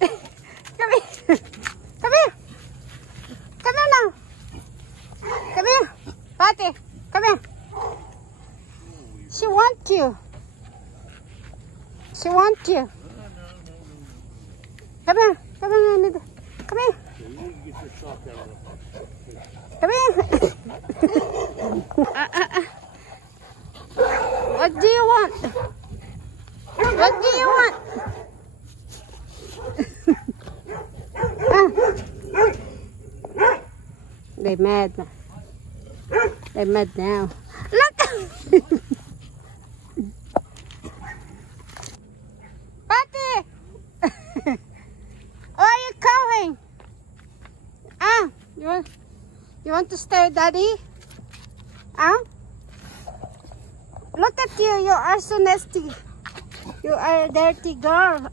Come here. Come here. Come here now. Come here. Patty, come here. She wants you. She wants you. Come here. Come here. Come here. Come here. What do you want? What do you want? They mad. They're mad now. Look! Patty! Where are you going? You want to stay with Daddy? Look at you. You are so nasty. You are a dirty girl.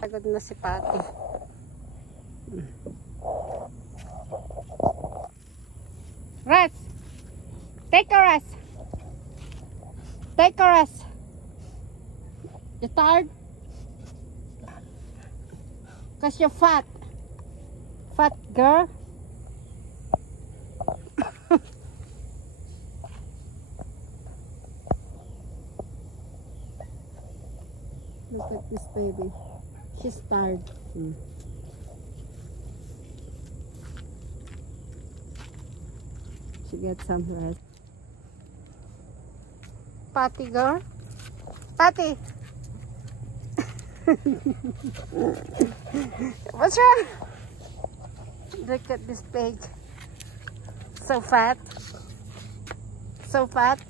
Pagod na si Patty. Rest. Take a rest. Take a rest. You tired? Because you're fat. Fat girl. Look at this baby. She's tired. She gets some rest. Patty girl. Patty. What's wrong? Look at this pig. So fat. So fat.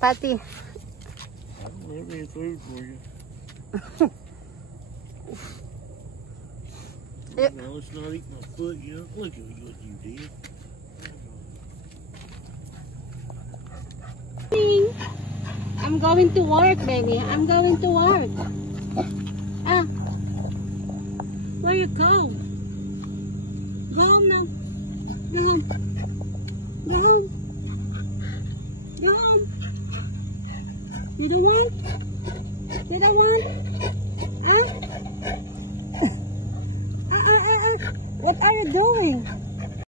Patty. I don't have any food for you. Now let's not eat my foot, you know. Look at what you did. I'm going to work, baby. I'm going to work. Where you go? Go home now. Go home. Go home. Go home. You don't want? You don't want? What are you doing?